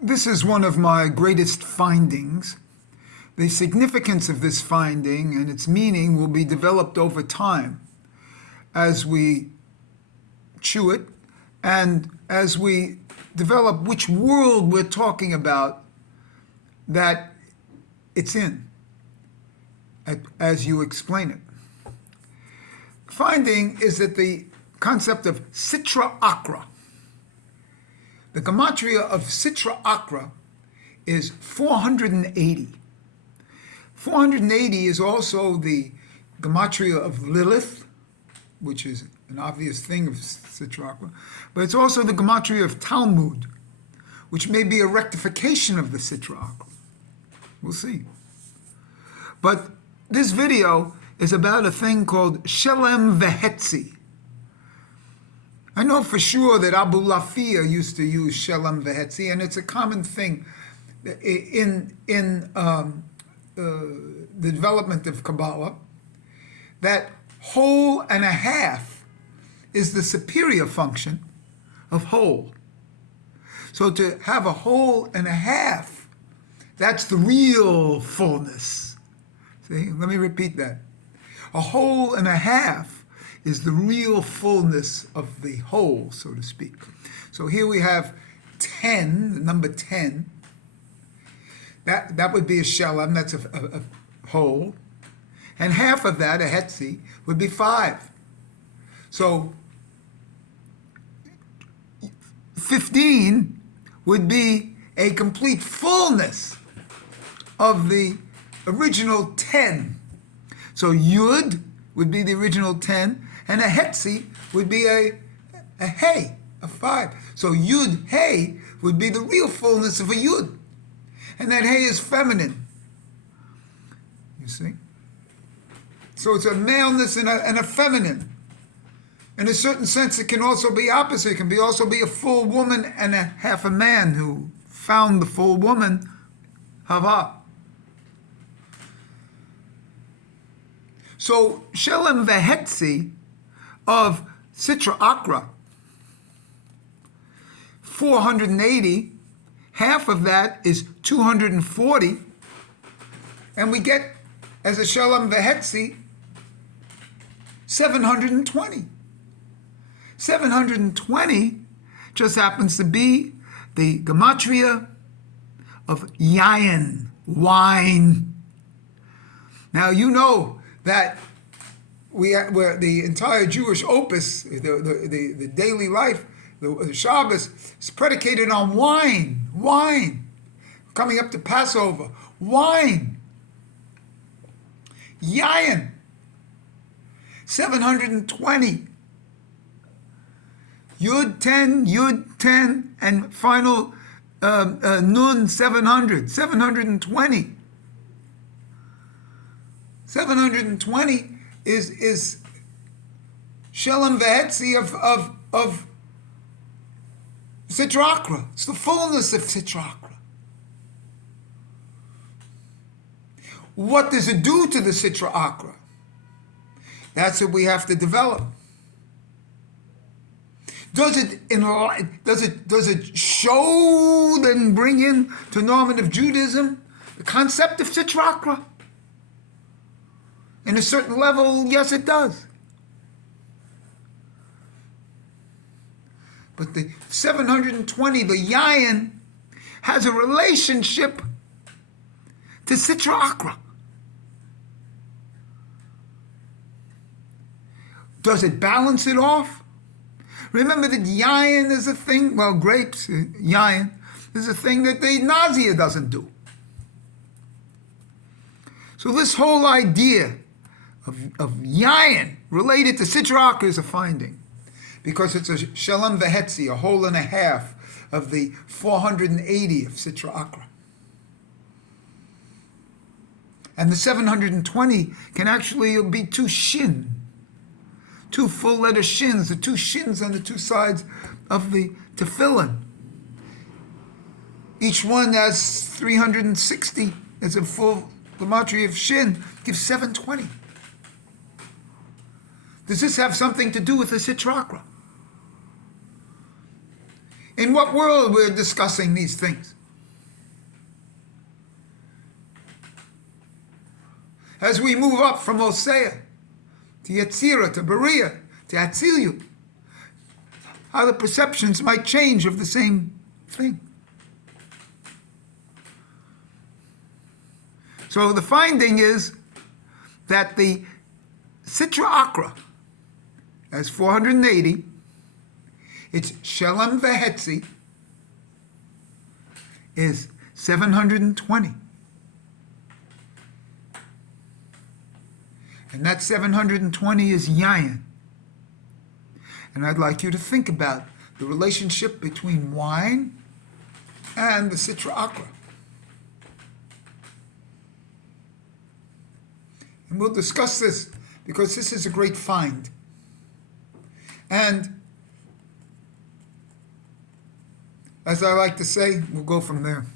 This is one of my greatest findings. The significance of this finding and its meaning will be developed over time as we chew it and as we develop which world we're talking about that it's in, as you explain it. Finding is that the concept of Sitra Achra. The gematria of Sitra Achra is 480. 480 is also the gematria of Lilith, which is an obvious thing of Sitra Achra, but it's also the gematria of Talmud, which may be a rectification of the Sitra Achra. We'll see. But this video is about a thing called Shelem Vehetzi. I know for sure that Abu Lafia used to use Shelem Vehetzi, and it's a common thing in the development of Kabbalah, that whole and a half is the superior function of whole. So to have a whole and a half, that's the real fullness. See, let me repeat that. A whole and a half is the real fullness of the whole, so to speak. So here we have 10, the number 10. That would be a shelem, that's a whole. And half of that, a hetzi, would be 5. So 15 would be a complete fullness of the original 10. So yud would be the original 10, and a hetzi would be a hey, a 5. So yud hey would be the real fullness of a yud. And that hey is feminine. You see? So it's a maleness and a feminine. In a certain sense, it can also be opposite. It can also be a full woman and a half a man who found the full woman, Hava. So Shelem Vehetzi of Sitra Achra, 480, half of that is 240, and we get, as a Shelem Vehetzi, 720. 720 just happens to be the gematria of yayin, wine. Now you know that where the entire Jewish opus, the daily life, the Shabbos, is predicated on wine. Coming up to Passover, wine. Yayin. 720. Yud 10, and final Nun 700. 720. 720 is Shelem Vehetzi of Sitra Achra. It's the fullness of Sitra Achra. What does it do to the Sitra Achra? That's what we have to develop. Does it show and bring in to normative Judaism the concept of Sitra Achra? In a certain level, yes, it does. But the 720, the yayin, has a relationship to Sitra Achra. Does it balance it off? Remember that yayin is a thing, well, grapes, yayin, is a thing that the nausea doesn't do. So this whole idea of yayin related to Sitra Achra is a finding, because it's a Shelem Vehetzi, a whole and a half of the 480 of Sitra Achra. And the 720 can actually be 2 shin, 2 full letter shins, the 2 shins on the 2 sides of the tefillin. Each one has 360 as a full gematria of shin, gives 720. Does this have something to do with the Sitra Achra? In what world we're discussing these things? as we move up from Osea to Yetzirah, to Beria, to Atzilut, how the perceptions might change of the same thing. So the finding is that the Sitra Achra has 480, its Shelem Vehetzi is 720. And that 720 is Yayin. And I'd like you to think about the relationship between wine and the Sitra Achra. And we'll discuss this because this is a great find. And as I like to say, we'll go from there.